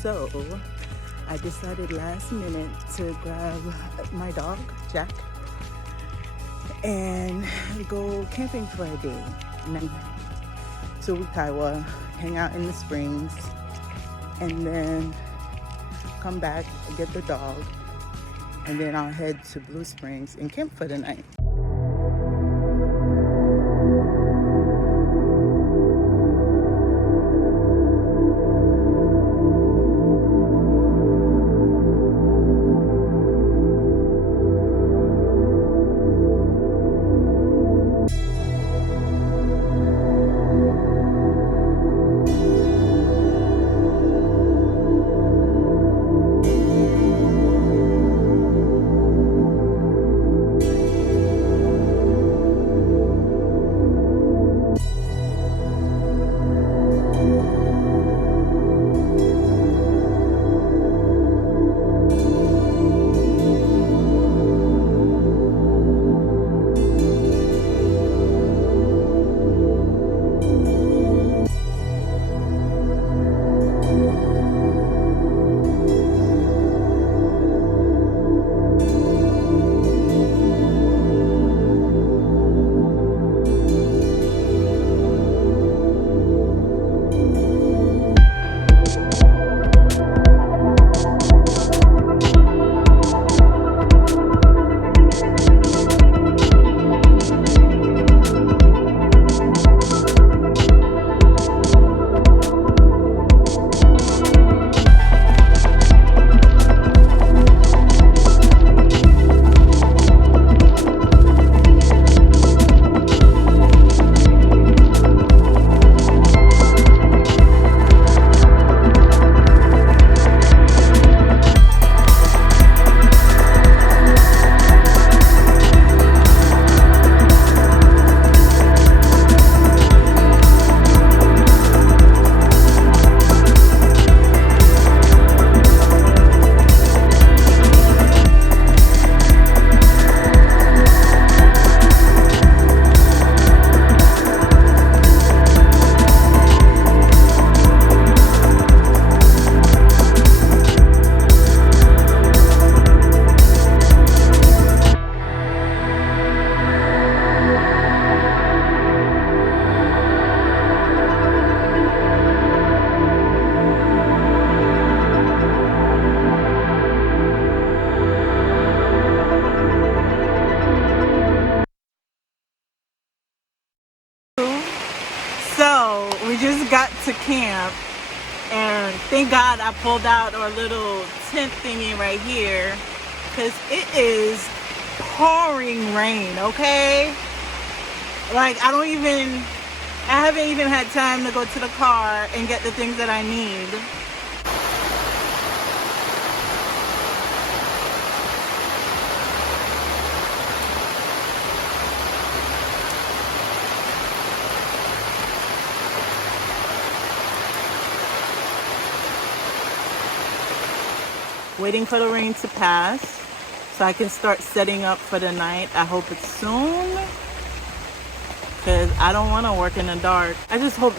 So I decided last minute to grab my dog, Jack, and go camping for a day. And then to Wekiwa, hang out in the springs, and then come back, get the dog, and then I'll head to Blue Springs and camp for the night. So we just got to camp, and thank God I pulled out our little tent thingy right here, because it is pouring rain, okay? Like I haven't even had time to go to the car and get the things that I need. Waiting for the rain to pass so I can start setting up for the night. I hope it's soon, because I don't want to work in the dark. I just hope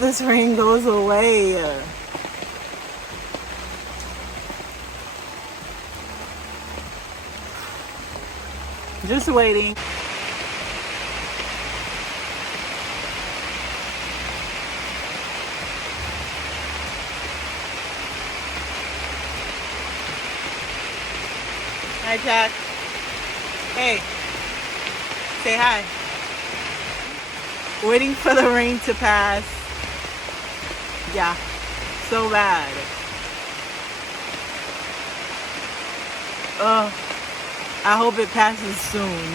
this rain goes away. Just waiting. Hi, Jack. Hey. Say hi. Waiting for the rain to pass. Yeah, so bad. I hope it passes soon.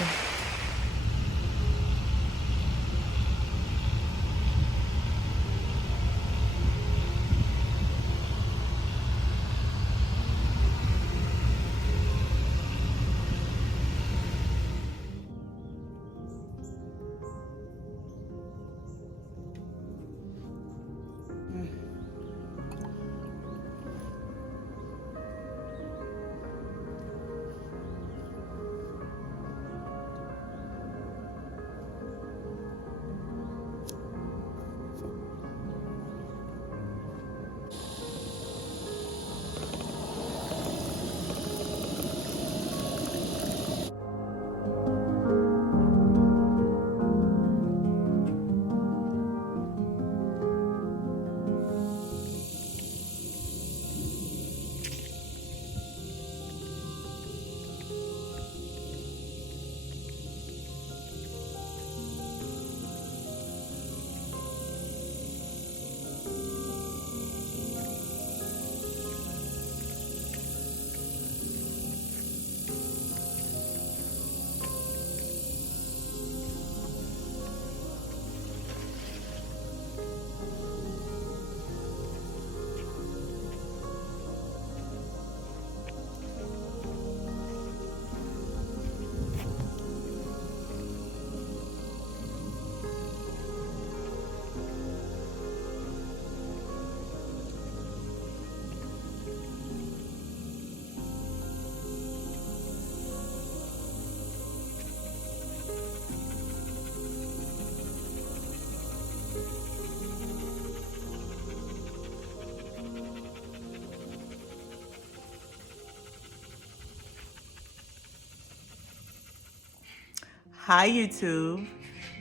Hi YouTube.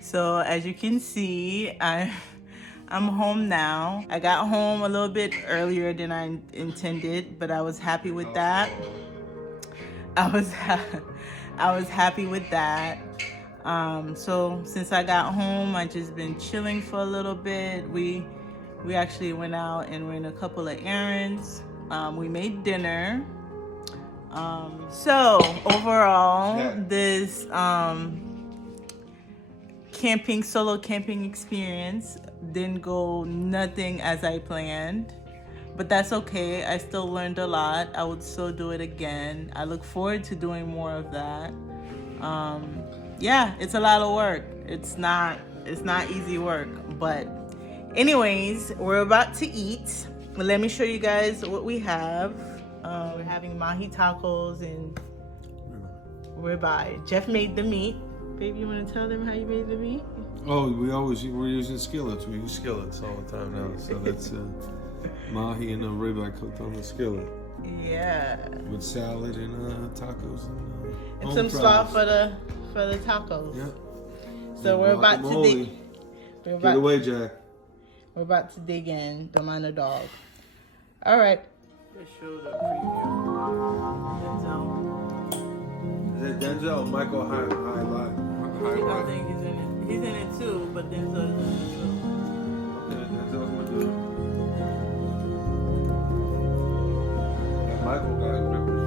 So as you can see, I'm home now. I got home a little bit earlier than I intended, but I was happy with that. I was happy with that. So since I got home, I just been chilling for a little bit. We actually went out and ran a couple of errands. We made dinner. So overall, this solo camping experience didn't go nothing as I planned, but that's okay. I still learned a lot. I would still do it again. I look forward to doing more of that. Yeah, it's a lot of work. It's not easy work, but anyways, we're about to eat. Let me show you guys what we have. We're having mahi tacos and ribeye. Jeff made the meat. Baby, you want to tell them how you made the meat? Oh, we're using skillets. We use skillets all the time now. So that's mahi and ribeye cooked on the skillet. Yeah. With salad and tacos and some sauce for the tacos. Yeah. So we're about to dig. Get away, Jack. We're about to dig in. Don't mind the dog. All right. Let's show the preview. Is that Denzel? Michael High I think he's in it. He's in it too, but Denzel is in it too. Okay, Denzel's my dude. That Michael guy is rippers.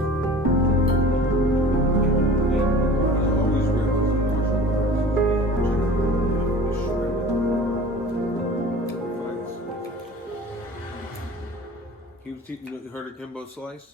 Always rippers. You heard of Kimbo Slice?